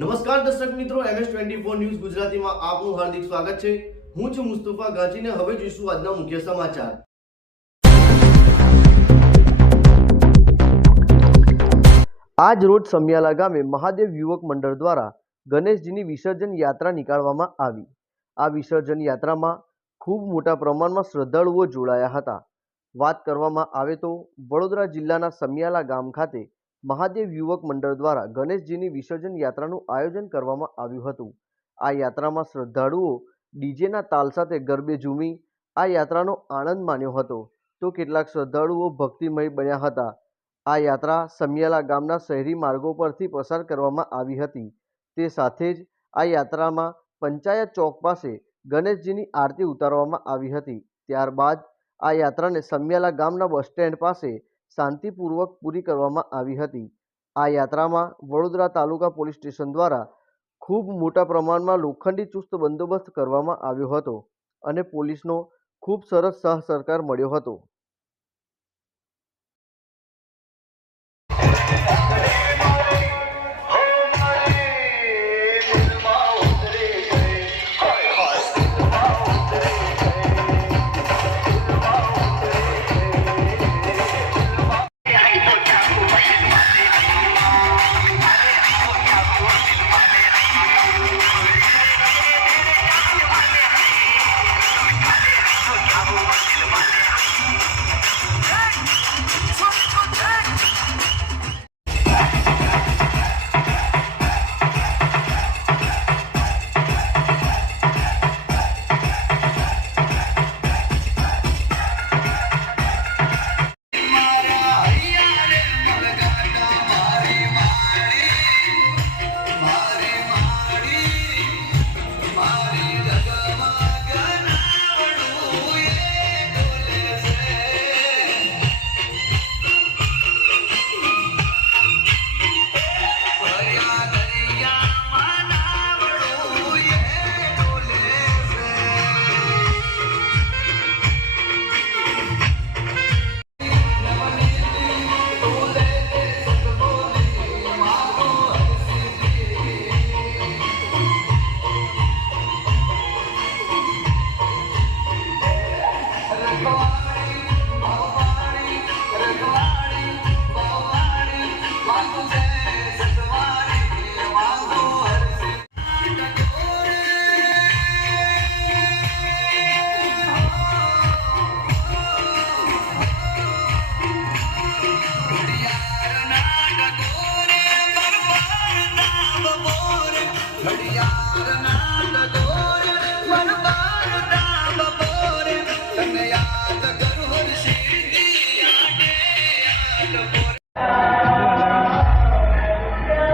નમસ્કાર દર્શક મિત્રો, MS24 ન્યૂઝ ગુજરાતીમાં આપનું હાર્દિક સ્વાગત છે। હું છું મુસ્તફા ગાજીને। હવે જોઈશું આજના મુખ્ય સમાચાર। આજ રોજ સમિયાલા ગામે મહાદેવ યુવક મંડળ દ્વારા ગણેશજીની વિસર્જન યાત્રા નીકાળવામાં આવી। આ વિસર્જન યાત્રામાં ખૂબ મોટા પ્રમાણમાં શ્રદ્ધાળુઓ જોડાયા હતા। વાત કરવામાં આવે તો વડોદરા જિલ્લાના સમિયાલા ગામ ખાતે મહાદેવ યુવક મંડળ દ્વારા ગણેશજીની વિસર્જન યાત્રાનું આયોજન કરવામાં આવ્યું હતું। આ યાત્રામાં શ્રદ્ધાળુઓ ડીજેના તાલ સાથે ગરબે ઝૂમી આ યાત્રાનો આનંદ માણ્યો હતો, તો કેટલાક શ્રદ્ધાળુઓ ભક્તિમય બન્યા હતા। આ યાત્રા સમિયાલા ગામના શહેરી માર્ગો પરથી પસાર કરવામાં આવી હતી। તે સાથે જ આ યાત્રામાં પંચાયત ચોક પાસે ગણેશજીની આરતી ઉતારવામાં આવી હતી। ત્યારબાદ આ યાત્રાને સમિયાલા ગામના બસ સ્ટેન્ડ પાસે શાંતિપૂર્વક પૂરી કરવામાં આવી હતી। આ યાત્રામાં વડોદરા તાલુકા પોલીસ સ્ટેશન દ્વારા ખૂબ મોટા પ્રમાણમાં લોખંડી ચુસ્ત બંદોબસ્ત કરવામાં આવ્યો હતો અને પોલીસનો ખૂબ સરસ સાથ સહકાર મળ્યો હતો।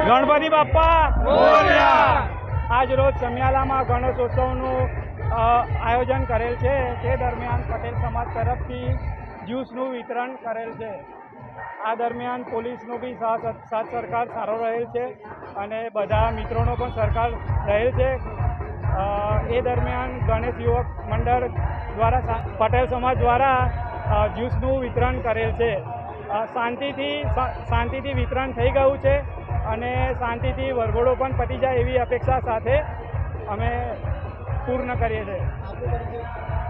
गणपति बाप्पा आज रोज समियाला में गणेशोत्सवનું आयोजन करेल છે। તે દરમિયાન પટેલ સમાજ તરફથી જ્યુસનું વિતરણ કરેલ છે। આ દરમિયાન પોલીસનો બી સાથ સરકાર સારો રહેલ છે અને બધા મિત્રોનો પણ સરકાર રહેલ છે। એ દરમિયાન ગણેશ યુવક મંડળ દ્વારા પટેલ સમાજ દ્વારા જ્યુસનું વિતરણ કરેલ છે। શાંતિથી વિતરણ થઈ ગયું છે અને શાંતિથી વરઘોડો પણ પતી જાય એવી અપેક્ષા સાથે અમે પૂર્ણ કરીએ છીએ।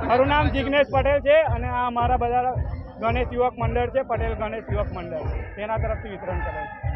મારું નામ જિગ્નેશ પટેલ છે અને આ અમારા બધા ગણેશ યુવક મંડળ છે, પટેલ ગણેશ યુવક મંડળ, તેના તરફથી વિતરણ કરેલ છે।